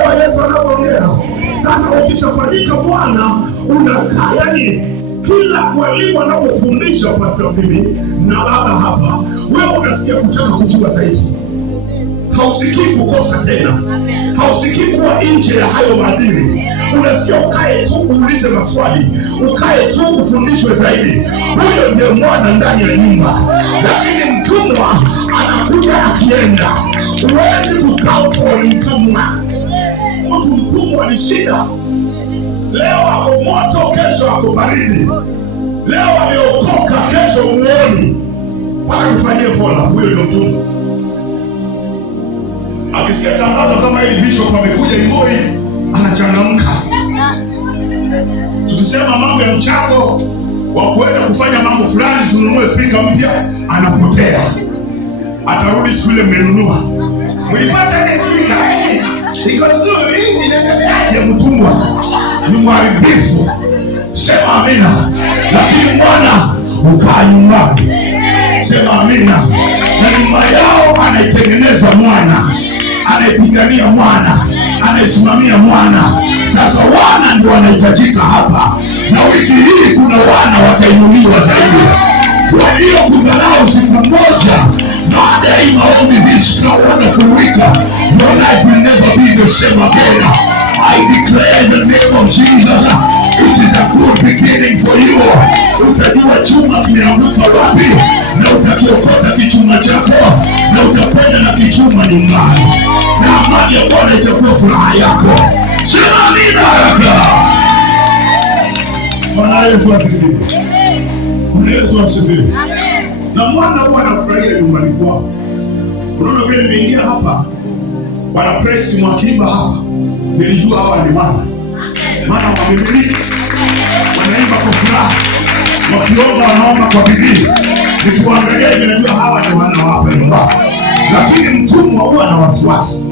Yesu anaongea. Sasa ukishafanyika Bwana unakaa, yani kila mwalimu anapofundisha Pastor Philip na baba hapa, wewe unasikia kutaka kujua zaidi. Hausikii kukosa tena, hausikii kuwa nje ya hayo maadili. Unasikia ukae tu uulize maswali, ukae tu ufundishwe zaidi. Huyo ndiye mwana ndani ya nyumba, lakini mtumwa anakuja akienda. Huwezi kukaa kwa mtumwa. Mtu mtumwa ni shida. Leo ako moto, kesho ako baridi. Leo aliokoka, kesho umuoni. Mpaka kufanyia fola. Huyo ndio mtumwa. Akisikia tangazo kama hili, bishop amekuja Igoi, anachangamka. Tukisema mambo ya mchango wa kuweza kufanya mambo fulani, tununue speaker mpya, anapotea. Atarudi siku ile mmenunua. Mlipata ile speaker? Iko nzuri, inaendeleaje? Mtumwa ni mharibifu. Sema amina. Lakini Bwana ukaa nyumbani. Sema amina. Na nyumba yao anaitengeneza mwana, anaipigania mwana, anaisimamia mwana. Sasa wana ndio wanahitajika hapa, na wiki hii kuna wana watainuliwa zaidi. Waliokudharau siku moja baada ya hii maombi, this wonderful week, your life will never be the same again. I declare in the name of Jesus, it is a good beginning for you. Utajua chuma kimeanguka wapi, na utakiokota kichuma chako, na utakwenda na kichuma nyumbani, na amani ya Bwana itakuwa furaha yako. Sema amina haraka. Bwana Yesu asifiwe. Bwana Yesu asifiwe. Na mwana huwa anafurahia nyumbani kwao. Unaona vile nimeingia hapa, wana praise mwakiimba hapa, nilijua hawa ni wana. Maana wamemiliki, wanaimba kwa furaha, wakiomba wanaomba kwa bidii. Nikiwaangalia nimejua hawa ni wana wa hapa nyumbani. Lakini mtumwa huwa na wasiwasi.